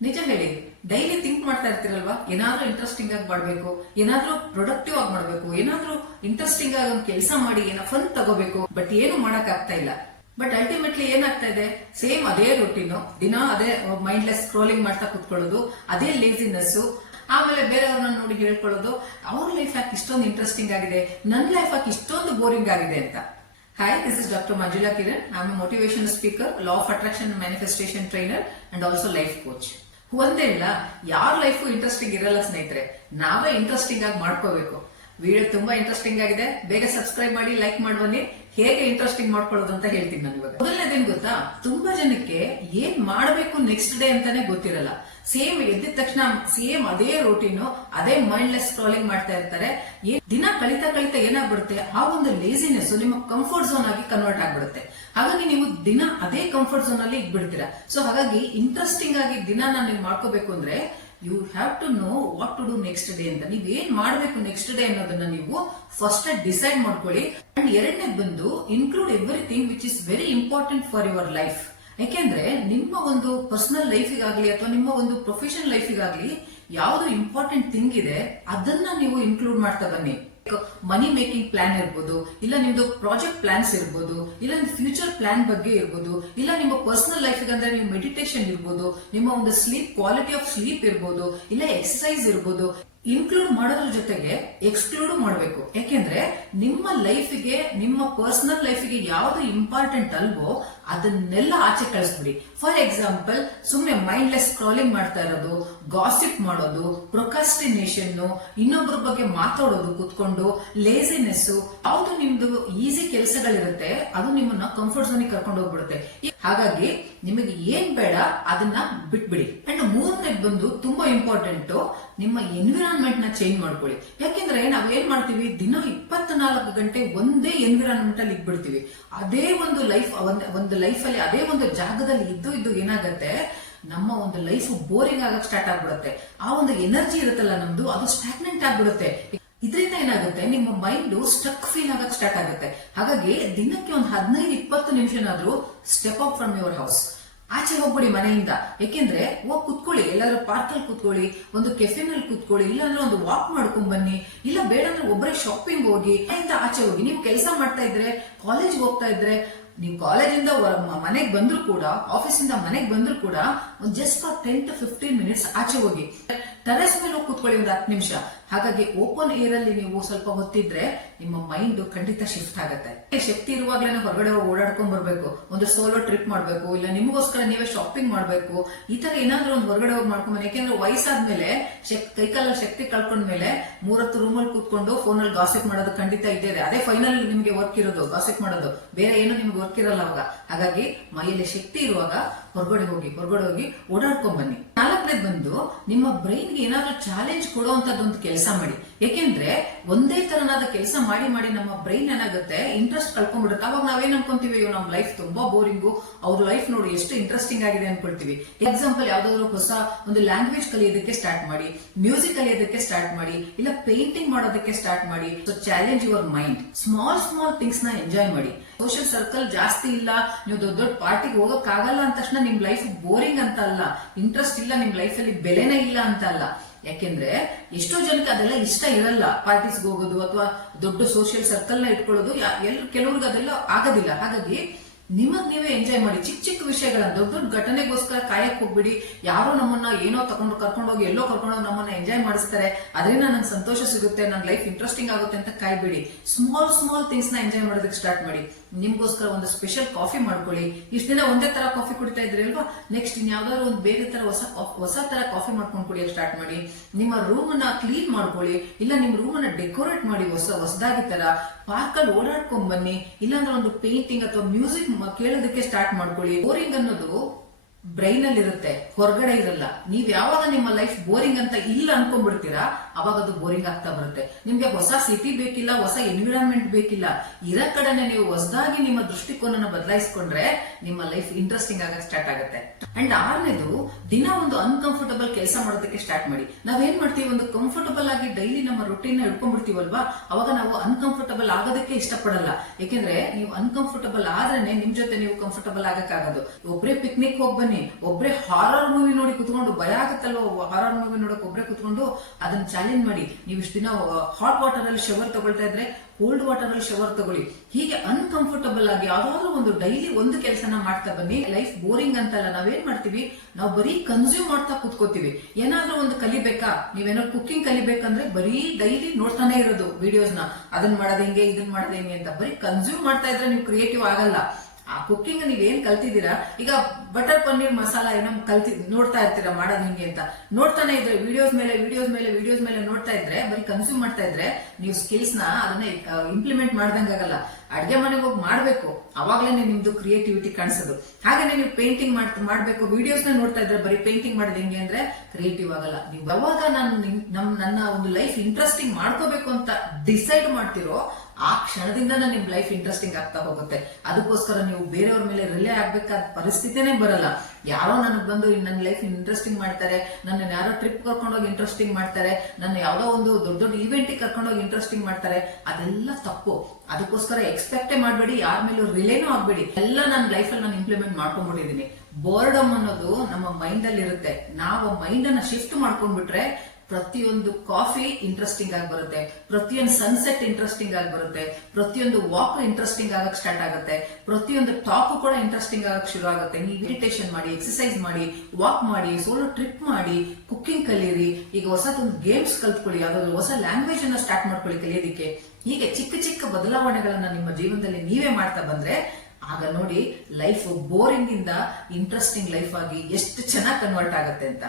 ನಿಜ ಹೇಳಿ daily think ಮಾಡ್ತಾ ಇರ್ತೀರಲ್ವಾ ಏನಾದ್ರೂ ಇಂಟ್ರೆಸ್ಟಿಂಗ್ ಆಗಿ ಮಾಡ್ಬೇಕು ಏನಾದ್ರೂ ಪ್ರೊಡಕ್ಟಿವ್ ಆಗಿ ಮಾಡ್ಬೇಕು ಏನಾದ್ರೂ ಇಂಟ್ರೆಸ್ಟಿಂಗ್ ಆಗಿ ಒಂದು ಕೆಲಸ ಮಾಡಿ ಏನೋ ಫನ್ ತಗೋಬೇಕು ಬಟ್ ಏನು ಮಾಡಕ್ ಇಲ್ಲ ಬಟ್ ಅಲ್ಟಿಮೇಟ್ಲಿ ಏನಾಗ್ತಾ ಇದೆ ಸೇಮ್ ಅದೇ ರೊಟೀನು ದಿನ ಅದೇ ಮೈಂಡ್ಲೆಸ್ ಸ್ಕ್ರೋಲಿಂಗ್ ಮಾಡ್ತಾ ಕುತ್ಕೊಳ್ಳೋದು ಅದೇ ಲೇಸಿನೆಸ್ ಆಮೇಲೆ ಬೇರೆಯವ್ರನ್ನ ನೋಡಿ ಹೇಳ್ಕೊಳ್ಳೋದು ಅವ್ರ ಲೈಫ್ ಯಾಕೆ ಇಷ್ಟೊಂದು ಇಂಟ್ರೆಸ್ಟಿಂಗ್ ಆಗಿದೆ ನನ್ನ ಲೈಫ್ ಯಾಕೆ ಇಷ್ಟೊಂದು ಬೋರಿಂಗ್ ಆಗಿದೆ ಅಂತ hi this is Dr. Manjula Kiran. I a motivational speaker, law of attraction and manifestation trainer, and also. ಒಂದೇ ಇಲ್ಲ ಯಾರ ಲೈಫು ಇಂಟ್ರೆಸ್ಟಿಂಗ್ ಇರಲ್ಲ ಸ್ನೇಹಿತರೆ. ನಾವೇ ಇಂಟ್ರೆಸ್ಟಿಂಗ್ ಆಗಿ ಮಾಡ್ಕೋಬೇಕು. ವಿಡಿಯೋ ತುಂಬಾ ಇಂಟ್ರೆಸ್ಟಿಂಗ್ ಆಗಿದೆ. ಬೇಗ ಸಬ್ಸ್ಕ್ರೈಬ್ ಮಾಡಿ ಲೈಕ್ ಮಾಡಿ ಬನ್ನಿ ಹೇಗೆ ಇಂಟ್ರೆಸ್ಟಿಂಗ್ ಮಾಡ್ಕೊಳ್ಳೋದು ಅಂತ ಹೇಳ್ತೀನಿ ನಾನು ಇವಾಗ. ಮೊದಲನೇದೇನ್ ಗೊತ್ತಾ? ತುಂಬಾ ಜನಕ್ಕೆ ಏನ್ ಮಾಡಬೇಕು ನೆಕ್ಸ್ಟ್ ಡೇ ಅಂತಾನೆ ಗೊತ್ತಿರಲ್ಲ. ಸೇಮ್ ಎದ್ದಿದ ತಕ್ಷಣ ಸೇಮ್ ಅದೇ ರೋಟೀನು ಅದೇ ಮೈಂಡ್ಲೆಸ್ ಸ್ಕ್ರಾಲಿಂಗ್ ಮಾಡ್ತಾ ಇರ್ತಾರೆ. ದಿನ ಕಲಿತಾ ಕಲಿತಾ ಏನಾಗ್ಬಿಡುತ್ತೆ? ಆ ಒಂದು ಲೇಸಿನೆಸ್ ನಿಮ್ಮ ಕಂಫರ್ಟ್ ಝೋನ್ ಆಗಿ ಕನ್ವರ್ಟ್ ಆಗ್ಬಿಡುತ್ತೆ. ಹಾಗಾಗಿ ನೀವು ದಿನ ಅದೇ ಕಂಫರ್ಟ್ ಝೋನ್ ಅಲ್ಲಿ ಇದ್ಬಿಡ್ತೀರಾ ಸೊ ಹಾಗಾಗಿ ಇಂಟ್ರೆಸ್ಟಿಂಗ್ ಆಗಿ ದಿನ ನಾನು ಮಾಡ್ಕೋಬೇಕು ಅಂದ್ರೆ you have to know what to do next day ಅಂತ. ನೀವು ಏನ್ ಮಾಡಬೇಕು ನೆಕ್ಸ್ಟ್ ಡೇ ಅನ್ನೋದನ್ನ ನೀವು ಫಸ್ಟ್ ಡಿಸೈಡ್ ಮಾಡ್ಕೊಳ್ಳಿ. ಅಂಡ್ ಎರಡನೇ ಬಂದು include everything which is very important for your life ಯಾಕೆಂದ್ರೆ ನಿಮ್ಮ ಒಂದು ಪರ್ಸನಲ್ ಲೈಫಿಗಾಗ್ಲಿ ಅಥವಾ ನಿಮ್ಮ ಒಂದು ಪ್ರೊಫೆಷನಲ್ ಲೈಫಿಗಾಗ್ಲಿ ಯಾವ್ದು ಇಂಪಾರ್ಟೆಂಟ್ ಥಿಂಗ್ ಇದೆ, ಅದನ್ನ ನೀವು ಇನ್ಕ್ಲೂಡ್ ಮಾಡ್ತಾ ಬನ್ನಿ. ಮನಿ ಮೇಕಿಂಗ್ ಪ್ಲಾನ್ ಇರ್ಬೋದು, ಇಲ್ಲ ನಿಮ್ದು ಪ್ರಾಜೆಕ್ಟ್ ಪ್ಲಾನ್ಸ್ ಇರ್ಬೋದು, ಇಲ್ಲ ನಿಮ್ ಫ್ಯೂಚರ್ ಪ್ಲಾನ್ ಬಗ್ಗೆ ಇರ್ಬೋದು, ಇಲ್ಲ ನಿಮ್ಮ ಪರ್ಸನಲ್ ಲೈಫ್ ಅಂದ್ರೆ ನೀವು ಮೆಡಿಟೇಷನ್ ಇರ್ಬೋದು, ನಿಮ್ಮ ಒಂದು ಸ್ಲೀಪ್ ಕ್ವಾಲಿಟಿ ಆಫ್ ಸ್ಲೀಪ್ ಇರ್ಬೋದು, ಇಲ್ಲ ಎಕ್ಸಸೈಸ್ ಇರ್ಬೋದು ಇನ್ಕ್ಲೂಡ್ ಮಾಡೋದ್ರ ಜೊತೆಗೆ ಎಕ್ಸ್ಕ್ಲೂಡ್ ಮಾಡಬೇಕು. ಯಾಕೆಂದ್ರೆ ನಿಮ್ಮ ಲೈಫಿಗೆ ನಿಮ್ಮ ಪರ್ಸನಲ್ ಲೈಫಿಗೆ ಯಾವುದು ಇಂಪಾರ್ಟೆಂಟ್ ಅಲ್ವೋ ಅದನ್ನೆಲ್ಲ ಆಚೆ ಕಳಿಸ್ಬಿಡಿ. ಫಾರ್ ಎಕ್ಸಾಂಪಲ್ ಸುಮ್ಮನೆ ಮೈಂಡ್ಲೆಸ್ ಕ್ರಾಲಿಂಗ್ ಮಾಡ್ತಾ ಇರೋದು ಗಾಸಿಪ್ ಮಾಡೋದು ಪ್ರೊಕಾಸ್ಟಿನೇಷನ್ ಇನ್ನೊಬ್ಬರ ಬಗ್ಗೆ ಮಾತಾಡೋದು, ಕುತ್ಕೊಂಡು ಲೇಸಿನೆಸ್ ಯಾವುದು ನಿಮ್ದು ಈಸಿ ಕೆಲಸಗಳಿರುತ್ತೆ. ಅದು ನಿಮ್ಮನ್ನ ಕಂಫರ್ಟ್ ಝೋನಿಗೆ ಕರ್ಕೊಂಡು ಹೋಗ್ಬಿಡುತ್ತೆ ಹಾಗಾಗಿ ನಿಮಗೆ ಏನ್ ಬೇಡ ಅದನ್ನ ಬಿಟ್ಬಿಡಿ. ಅಂಡ್ ಮೂರನೇ ಬಂದು ತುಂಬಾ ಇಂಪಾರ್ಟೆಂಟ್ ನಿಮ್ಮ ಎನ್ವಿರಾನ್ಮೆಂಟ್ನ ಚೇಂಜ್ ಮಾಡ್ಕೊಳ್ಳಿ. ಯಾಕೆಂದ್ರೆ ನಾವ್ ಏನ್ ಮಾಡ್ತೀವಿ? ದಿನ ಇಪ್ಪತ್ನಾಲ್ಕು ಗಂಟೆ ಒಂದೇ ಎನ್ವಿರಾನ್ಮೆಂಟ್ ಅಲ್ಲಿ ಇದ್ಬಿಡ್ತೀವಿ. ಅದೇ ಒಂದು ಲೈಫ್ ಒಂದು ಲೈಫ್ ಅಲ್ಲಿ, ಅದೇ ಒಂದು ಜಾಗದಲ್ಲಿ ಇದ್ದು ಇದ್ದು ಏನಾಗತ್ತೆ? ನಮ್ಮ ಒಂದು ಲೈಫ್ ಬೋರಿಂಗ್ ಆಗಕ್ ಸ್ಟಾರ್ಟ್ ಆಗ್ಬಿಡುತ್ತೆ. ಆ ಒಂದು ಎನರ್ಜಿ ಇರುತ್ತಲ್ಲ ನಮ್ದು, ಅದು ಸ್ಟಾಗ್ನೆಂಟ್ ಆಗ್ಬಿಡುತ್ತೆ. ಇದರಿಂದ ಏನಾಗುತ್ತೆ? ನಿಮ್ಮ ಮೈಂಡ್ ಸ್ಟಕ್ ಫೀಲ್ ಆಗಕ್ಕೆ ಸ್ಟಾರ್ಟ್ ಆಗುತ್ತೆ. ಹಾಗಾಗಿ ದಿನಕ್ಕೆ ಒಂದು ಹದಿನೈದು, ಇಪ್ಪತ್ತು ನಿಮಿಷನಾದ್ರೂ step up from your house ಆಚೆ ಹೋಗ್ಬಿಡಿ ಮನೆಯಿಂದ. ಯಾಕೆಂದ್ರೆ ಹೋಗಿ ಕುತ್ಕೊಳ್ಳಿ. ಎಲ್ಲಾದ್ರೂ ಪಾರ್ಕ್ ಅಲ್ಲಿ ಕುತ್ಕೊಳ್ಳಿ, ಒಂದು ಕೆಫೆನಲ್ಲಿ ಕುತ್ಕೊಳ್ಳಿ, ಇಲ್ಲಾಂದ್ರೆ ಒಂದು ವಾಕ್ ಮಾಡ್ಕೊಂಡ್ ಬನ್ನಿ. ಇಲ್ಲ ಬೇಡ ಅಂದ್ರೆ ಒಬ್ಬರೇ ಶಾಪಿಂಗ್ ಹೋಗಿ ಆಚೆ ಹೋಗಿ. ನೀವು ಕೆಲಸ ಮಾಡ್ತಾ ಇದ್ರೆ ಕಾಲೇಜ್ ಹೋಗ್ತಾ ಇದ್ರೆ ನೀವು ಕಾಲೇಜಿಂದ ಮನೆಗೆ ಬಂದ್ರು ಕೂಡ ಆಫೀಸಿಂದ ಮನೆಗೆ ಬಂದ್ರು ಕೂಡ ಒಂದು just for ten to fifteen minutes ಆಚೆ ಹೋಗಿ. ಟೆರೆಸ್ ಮೇಲೆ ಹೋಗಿ ಕೂತ್ಕೊಳ್ಳಿ ಒಂದು ಹತ್ತು ನಿಮಿಷ. ಹಾಗಾಗಿ ಓಪನ್ ಏರ್ ಅಲ್ಲಿ ನೀವು ಸ್ವಲ್ಪ ಹೊತ್ತಿದ್ರೆ ನಿಮ್ಮ ಮೈಂಡ್ ಖಂಡಿತ ಶಿಫ್ಟ್ ಆಗುತ್ತೆ. ಶಕ್ತಿ ಇರುವಾಗಲೇ ಹೊರಗಡೆ ಹೋಗಿ ಓಡಾಡ್ಕೊಂಡ್ ಬರ್ಬೇಕು. ಒಂದು ಸೋಲೋ ಟ್ರಿಪ್ ಮಾಡ್ಬೇಕು, ಇಲ್ಲ ನಿಮಗೋಸ್ಕರ ನೀವೇ ಶಾಪಿಂಗ್ ಮಾಡ್ಬೇಕು. ಈ ತರ ಏನಾದ್ರೂ ಒಂದು ಹೊರಗಡೆ ಹೋಗಿ ಮಾಡ್ಕೊಂಡ್ ಯಾಕೆಂದ್ರೆ ವಯಸ್ಸಾದ್ಮೇಲೆ ಶಕ್ತಿ ಕೈಕಾಲಲ್ಲಿ ಶಕ್ತಿ ಕಳ್ಕೊಂಡ್ಮೇಲೆ ಮೂರತ್ತು ರೂಮಲ್ಲಿ ಕೂತ್ಕೊಂಡು ಫೋನಲ್ಲಿ ಗಾಸಿಪ್ ಮಾಡೋದು ಖಂಡಿತ ಇದ್ದೇ ಇದೆ. ಅದೇ ಫೈನಲ್ ನಿಮ್ಗೆ ವರ್ಕ್ ಇರೋದು ಗಾಸಿಪ್ ಮಾಡೋದು. ಬೇರೆ ಏನು ನಿಮ್ಗೆ ವರ್ಕ್ ಇರಲ್ಲ ಅವಾಗ. ಹಾಗಾಗಿ ಮೈಯಲ್ಲಿ ಶಕ್ತಿ ಇರುವಾಗ ಹೊರಗಡೆ ಹೋಗಿ ಹೊರಗಡೆ ಹೋಗಿ ಓಡಾಡ್ಕೊಂಡ್ ಬನ್ನಿ. ನಾಲ್ಕನೇದು ಬಂದು ನಿಮ್ಮ ಬ್ರೈನ್ಗೆ ಏನಾದ್ರೂ ಚಾಲೆಂಜ್ ಕೊಡುವಂತದ್ದೊಂದು ಕೆಲಸ ಮಾಡಿ. ಯಾಕೆಂದ್ರೆ ಒಂದೇ ತರನಾದ ಕೆಲಸ ಮಾಡಿ ಮಾಡಿ ನಮ್ಮ ಬ್ರೈನ್ ಏನಾಗುತ್ತೆ? ಇಂಟ್ರೆಸ್ಟ್ ಕಳ್ಕೊಂಡ್ಬಿಡುತ್ತೆ. ಅವಾಗ ನಾವೇನ್ ಅನ್ಕೊಂತೀವಿ? ಅಯ್ಯೋ ನಮ್ಮ ಲೈಫ್ ತುಂಬಾ ಬೋರಿಂಗು ಅವ್ರ ಲೈಫ್ ನೋಡಿ ಎಷ್ಟು ಇಂಟ್ರೆಸ್ಟಿಂಗ್ ಆಗಿದೆ ಅನ್ಕೊಳ್ತೀವಿ. ಎಕ್ಸಾಂಪಲ್ ಯಾವ್ದಾದ್ರು ಹೊಸ ಒಂದು ಲ್ಯಾಂಗ್ವೇಜ್ ಕಲಿಯೋದಕ್ಕೆ ಸ್ಟಾರ್ಟ್ ಮಾಡಿ ಮ್ಯೂಸಿಕ್ ಕಲಿಯೋದಕ್ಕೆ ಸ್ಟಾರ್ಟ್ ಮಾಡಿ, ಇಲ್ಲ ಪೇಂಟಿಂಗ್ ಮಾಡೋದಕ್ಕೆ ಸ್ಟಾರ್ಟ್ ಮಾಡಿ. So challenge your mind small small ಥಿಂಗ್ಸ್ನ enjoy ಮಾಡಿ. ಸೋಷಿಯಲ್ ಸರ್ಕಲ್ ಜಾಸ್ತಿ ಇಲ್ಲ. ನೀವು ದೊಡ್ಡ ದೊಡ್ಡ ಪಾರ್ಟಿಗೆ ಹೋಗಕ್ ಆಗಲ್ಲ ಅಂದ ತಕ್ಷಣ ನಿಮ್ ಲೈಫ್ ಬೋರಿಂಗ್ ಅಂತ ಅಲ್ಲ. ಇಂಟ್ರೆಸ್ಟ್ ಇಲ್ಲ ನಿಮ್ ಲೈಫ್ ಅಲ್ಲಿ ಬೆಲೆನೇ ಇಲ್ಲ ಅಂತ ಅಲ್ಲ. ಯಾಕೆಂದ್ರೆ ಎಷ್ಟೋ ಜನಕ್ಕೆ ಅದೆಲ್ಲ ಇಷ್ಟ ಇರಲ್ಲ. ಪಾರ್ಟೀಸ್ಗೆ ಹೋಗೋದು ಅಥವಾ ದೊಡ್ಡ ಸೋಷಿಯಲ್ ಸರ್ಕಲ್ನ ಇಟ್ಕೊಳ್ಳೋದು. ಎಲ್ ಕೆಲವ್ರಿಗೆ ಅದೆಲ್ಲ ಆಗೋದಿಲ್ಲ. ಹಾಗಾಗಿ ನಿಮಗ್ ನೀವೇ ಎಂಜಾಯ್ ಮಾಡಿ. ಚಿಕ್ಕ ಚಿಕ್ಕ ವಿಷಯಗಳ ದೊಡ್ಡ ದೊಡ್ಡ ಘಟನೆಗೋಸ್ಕರ ಕಾಯಕ್ ಹೋಗ್ಬಿಡಿ. ಯಾರೋ ನಮ್ಮನ್ನ ಏನೋ ತಗೊಂಡು ಕರ್ಕೊಂಡೋಗಿ ಎಲ್ಲೋ ಕರ್ಕೊಂಡೋಗಿ ನಮ್ಮನ್ನ ಎಂಜಾಯ್ ಮಾಡಿಸ್ತಾರೆ. ಅದರಿಂದ ನನ್ ಸಂತೋಷ ಸಿಗುತ್ತೆ ನನ್ನ ಲೈಫ್ ಇಂಟ್ರೆಸ್ಟಿಂಗ್ ಆಗುತ್ತೆ ಅಂತ ಕಾಯ್ಬೇಡಿ. ಸ್ಮಾಲ್ ಸ್ಮಾಲ್ ಥಿಂಗ್ಸ್ನ ಎಂಜಾಯ್ ಮಾಡೋದಕ್ಕೆ ಸ್ಟಾರ್ಟ್ ಮಾಡಿ. ನಿಮ್ಗೋಸ್ಕರ ಒಂದು ಸ್ಪೆಷಲ್ ಕಾಫಿ ಮಾಡ್ಕೊಳ್ಳಿ. ಇಷ್ಟ ದಿನ ಒಂದೇ ತರ ಕಾಫಿ ಕುಡಿತಾ ಇದ್ರಿ ಅಲ್ವಾ? ನೆಕ್ಸ್ಟ್ ಇನ್ ಯಾವ್ದಾದ್ರು ಒಂದು ಬೇರೆ ತರ ಹೊಸ ಹೊಸ ತರ ಕಾಫಿ ಮಾಡ್ಕೊಂಡು ಕುಡಿಯಕ್ಕೆ ಸ್ಟಾರ್ಟ್ ಮಾಡಿ. ನಿಮ್ಮ ರೂಮ್ ಅನ್ನ ಕ್ಲೀನ್ ಮಾಡ್ಕೊಳ್ಳಿ. ಇಲ್ಲ ನಿಮ್ ರೂಮ್ ಅನ್ನ ಡೆಕೋರೇಟ್ ಮಾಡಿ ಹೊಸ, ಹೊಸದಾಗಿ ತರ ಪಾರ್ಕ್ ಅಲ್ಲಿ ಓಡಾಡ್ಕೊಂಡ್ ಬನ್ನಿ. ಇಲ್ಲಾಂದ್ರೆ ಒಂದು ಪೇಂಟಿಂಗ್ ಅಥವಾ ಮ್ಯೂಸಿಕ್ ಕೇಳೋದಕ್ಕೆ ಸ್ಟಾರ್ಟ್ ಮಾಡ್ಕೊಳ್ಳಿ. ಬೋರಿಂಗ್ ಅನ್ನೋದು ಬ್ರೈನ್ ಅಲ್ಲಿ ಇರುತ್ತೆ ಹೊರಗಡೆ ಇರಲ್ಲ. ನೀವ್ ಯಾವಾಗ ನಿಮ್ಮ ಲೈಫ್ ಬೋರಿಂಗ್ ಅಂತ ಇಲ್ಲ ಅನ್ಕೊಂಡ್ಬಿಡ್ತೀರಾ, ಅವಾಗ ಅದು ಬೋರಿಂಗ್ ಆಗ್ತಾ ಬರುತ್ತೆ. ನಿಮ್ಗೆ ಹೊಸ ಸಿಟಿ ಬೇಕಿಲ್ಲ, ಹೊಸ ಎನ್ವಿರಾನ್ಮೆಂಟ್ ಬೇಕಿಲ್ಲ. ಇರೋ ಕಡೆನೆ ನೀವು ಹೊಸದಾಗಿ ನಿಮ್ಮ ದೃಷ್ಟಿಕೋನನ ಬದಲಾಯಿಸ್ಕೊಂಡ್ರೆ ನಿಮ್ಮ ಲೈಫ್ ಇಂಟ್ರೆಸ್ಟಿಂಗ್ ಆಗಕ್ಕೆ ಸ್ಟಾರ್ಟ್ ಆಗುತ್ತೆ. ಅಂಡ್ ಆರನೇದು, ದಿನ ಒಂದು ಅನ್ಕಂಫರ್ಟಬಲ್ ಕೆಲಸ ಮಾಡೋದಕ್ಕೆ ಸ್ಟಾರ್ಟ್ ಮಾಡಿ. ನಾವೇನ್ ಮಾಡ್ತೀವಿ? ಒಂದು ಕಂಫರ್ಟಬಲ್ ಆಗಿ ಡೈಲಿ ನಮ್ಮ ರೊಟೀನ್ ಹಿಡ್ಕೊಂಡ್ಬಿಡ್ತೀವಲ್ವಾ ಅವಾಗ ನಾವು ಅನ್ಕಂಫರ್ಟಬಲ್ ಆಗೋದಕ್ಕೆ ಇಷ್ಟಪಡಲ್ಲ. ಯಾಕೆಂದ್ರೆ ನೀವು ಅನ್ಕಂಫರ್ಟಬಲ್ ಆದ್ರೆ ನಿಮ್ ಜೊತೆ ನೀವು ಕಂಫರ್ಟಬಲ್ ಆಗಕ್ಕಾಗೋದು. ಒಬ್ರೇ ಪಿಕ್ನಿಕ್ ಹೋಗ್ ಬನ್ನಿ. ಒಬ್ರೇ ಹಾರರ್ ಮೂವಿ ನೋಡಿ ಕುತ್ಕೊಂಡು, ಭಯ ಆಗುತ್ತಲ್ವ? ಹಾರರ್ ಮೂವಿ ನೋಡಕ್ ಒಬ್ರೇ ಕುತ್ಕೊಂಡು ಅದನ್ನ ಚಾಲೆಂಜ್ ಮಾಡಿ. ನೀವು ಇಷ್ಟು ದಿನ ಹಾಟ್ ವಾಟರ್ ಅಲ್ಲಿ ಶವರ್ ತಗೊಳ್ತಾ ಇದ್ರೆ ಕೋಲ್ಡ್ ವಾಟರ್ ಅಲ್ಲಿ ಶವರ್ ತಗೊಳ್ಳಿ. ಹೀಗೆ ಅನ್ಕಂಫರ್ಟಬಲ್ ಆಗಿ ಯಾವ್ದಾದ್ರು ಒಂದು ಡೈಲಿ ಒಂದು ಕೆಲಸನ ಮಾಡ್ತಾ ಬನ್ನಿ. ಲೈಫ್ ಬೋರಿಂಗ್ ಅಂತಲ್ಲ, ನಾವೇನ್ ಮಾಡ್ತೀವಿ? ನಾವು ಬರೀ ಕನ್ಸ್ಯೂಮ್ ಮಾಡ್ತಾ ಕುತ್ಕೋತೀವಿ. ಏನಾದ್ರೂ ಒಂದು ಕಲಿಬೇಕಾ ನೀವೇನೋ ಕುಕಿಂಗ್ ಕಲಿಬೇಕಂದ್ರೆ ಬರೀ ಡೈಲಿ ನೋಡ್ತಾನೆ ಇರೋದು ವಿಡಿಯೋಸ್ನ. ಅದನ್ನ ಮಾಡೋದ್ ಹೆಂಗೆ ಇದನ್ನ ಮಾಡೋದು ಹೆಂಗೆ ಅಂತ ಬರೀ ಕನ್ಸ್ಯೂಮ್ ಮಾಡ್ತಾ ಇದ್ರೆ ನೀವು ಕ್ರಿಯೇಟಿವ್ ಆಗಲ್ಲ. ಆ ಕುಕ್ಕಿಂಗ್ ನೀವ್ ಏನ್ ಕಲ್ತಿದ್ದೀರಾ? ಈಗ ಬಟರ್ ಪನ್ನೀರ್ ಮಸಾಲ ಏನೋ ಕಲ್ತಿ, ನೋಡ್ತಾ ಇರ್ತೀರಾ ಮಾಡೋದ್ ಹಿಂಗೆ ಅಂತ? ನೋಡ್ತಾನೆ ಇದ್ರೆ ವಿಡಿಯೋಸ್ ಮೇಲೆ ವಿಡಿಯೋಸ್ ಮೇಲೆ ವಿಡಿಯೋಸ್ ಮೇಲೆ ನೋಡ್ತಾ ಇದ್ರೆ, ಬರೀ ಕನ್ಸ್ಯೂಮ್ ಮಾಡ್ತಾ ಇದ್ರೆ, ನೀವು ಸ್ಕಿಲ್ಸ್ನ ಅದನ್ನ ಇಂಪ್ಲಿಮೆಂಟ್ ಮಾಡ್ದಂಗಾಗಲ್ಲ. ಅಡ್ಗೆ ಮನೆಗೆ ಹೋಗಿ ಮಾಡಬೇಕು. ಅವಾಗಲೇ ನಿಮ್ದು ಕ್ರಿಯೇಟಿವಿಟಿ ಕಾಣಿಸೋದು. ಹಾಗೆ ನೀವು ಪೇಂಟಿಂಗ್ ಮಾಡ್ತಾ ಮಾಡಬೇಕು. ವಿಡಿಯೋಸ್ನ ನೋಡ್ತಾ ಇದ್ರೆ ಬರೀ ಪೇಂಟಿಂಗ್ ಮಾಡೋದು ಹೆಂಗೆ ಅಂದ್ರೆ ಕ್ರಿಯೇಟಿವ್ ಆಗಲ್ಲ. ನೀವು ಯಾವಾಗ ನಾನು ನಮ್ ನನ್ನ ಒಂದು ಲೈಫ್ ಇಂಟ್ರೆಸ್ಟಿಂಗ್ ಮಾಡ್ಕೋಬೇಕು ಅಂತ ಡಿಸೈಡ್ ಮಾಡ್ತಿರೋ, ಆ ಕ್ಷಣದಿಂದ ನಿಮ್ ಲೈಫ್ ಇಂಟ್ರೆಸ್ಟಿಂಗ್ ಆಗ್ತಾ ಹೋಗುತ್ತೆ. ಅದಕ್ಕೋಸ್ಕರ ನೀವು ಬೇರೆಯವ್ರ ಮೇಲೆ ರಿಲೇ ಆಗ್ಬೇಕಾದ ಪರಿಸ್ಥಿತಿನೇ ಬರಲ್ಲ. ಯಾರೋ ನನಗೆ ಬಂದು ನನ್ನ ಲೈಫ್ ಇಂಟ್ರೆಸ್ಟಿಂಗ್ ಮಾಡ್ತಾರೆ, ನನ್ನ ಯಾರೋ ಟ್ರಿಪ್ ಕರ್ಕೊಂಡೋಗಿ ಇಂಟ್ರೆಸ್ಟಿಂಗ್ ಮಾಡ್ತಾರೆ, ನನ್ನ ಯಾವುದೋ ಒಂದು ದೊಡ್ಡ ದೊಡ್ಡ ಇವೆಂಟಿಗೆ ಕರ್ಕೊಂಡೋಗಿ ಇಂಟ್ರೆಸ್ಟಿಂಗ್ ಮಾಡ್ತಾರೆ, ಅದೆಲ್ಲ ತಪ್ಪು. ಅದಕ್ಕೋಸ್ಕರ ಎಕ್ಸ್ಪೆಕ್ಟೇ ಮಾಡಬೇಡಿ, ಯಾರ ಮೇಲೂ ರಿಲೇನೂ ಆಗ್ಬೇಡಿ. ಎಲ್ಲ ನನ್ನ ಲೈಫಲ್ಲಿ ನಾನು ಇಂಪ್ಲಿಮೆಂಟ್ ಮಾಡ್ಕೊಂಡ್ಬಿಟ್ಟಿದೀನಿ. ಬೋರ್ಡಮ್ ಅನ್ನೋದು ನಮ್ಮ ಮೈಂಡ್ ಅಲ್ಲಿ ಇರುತ್ತೆ ನಾವು ಮೈಂಡ್ ಅನ್ನ ಶಿಫ್ಟ್ ಮಾಡ್ಕೊಂಡ್ಬಿಟ್ರೆ ಪ್ರತಿಯೊಂದು ಕಾಫಿ ಇಂಟ್ರೆಸ್ಟಿಂಗ್ ಆಗಿ ಬರುತ್ತೆ. ಪ್ರತಿಯೊಂದು ಸನ್ಸೆಟ್ ಇಂಟ್ರೆಸ್ಟಿಂಗ್ ಆಗಿ ಬರುತ್ತೆ. ಪ್ರತಿಯೊಂದು ವಾಕ್ ಇಂಟ್ರೆಸ್ಟಿಂಗ್ ಆಗಕ್ ಸ್ಟಾರ್ಟ್ ಆಗುತ್ತೆ. ಪ್ರತಿಯೊಂದು ಟಾಕ್ ಕೂಡ ಇಂಟ್ರೆಸ್ಟಿಂಗ್ ಆಗಕ್ ಶುರು ಆಗುತ್ತೆ. ನೀವು ಮೆಡಿಟೇಷನ್ ಮಾಡಿ ಎಕ್ಸಸೈಸ್ ಮಾಡಿ ವಾಕ್ ಮಾಡಿ ಸೋಲೋ ಟ್ರಿಪ್ ಮಾಡಿ ಕುಕ್ಕಿಂಗ್ ಕಲಿಯಿರಿ ಈಗ ಹೊಸದೊಂದು ಗೇಮ್ಸ್ ಕಲ್ತ್ಕೊಳ್ಳಿ. ಯಾವ್ದಾದ್ರು ಹೊಸ ಲ್ಯಾಂಗ್ವೇಜ್ ಅನ್ನ ಸ್ಟಾರ್ಟ್ ಮಾಡ್ಕೊಳ್ಳಿ ಕಲಿಯೋದಿಕ್ಕೆ. ಹೀಗೆ ಚಿಕ್ಕ ಚಿಕ್ಕ ಬದಲಾವಣೆಗಳನ್ನ ನಿಮ್ಮ ಜೀವನದಲ್ಲಿ ನೀವೇ ಮಾಡ್ತಾ ಬಂದ್ರೆ, ಆಗ ನೋಡಿ ಲೈಫ್ ಬೋರಿಂಗ್ ಇಂದ ಇಂಟ್ರೆಸ್ಟಿಂಗ್ ಲೈಫ್ ಆಗಿ ಎಷ್ಟು ಚೆನ್ನಾಗಿ ಕನ್ವರ್ಟ್ ಆಗುತ್ತೆ ಅಂತ.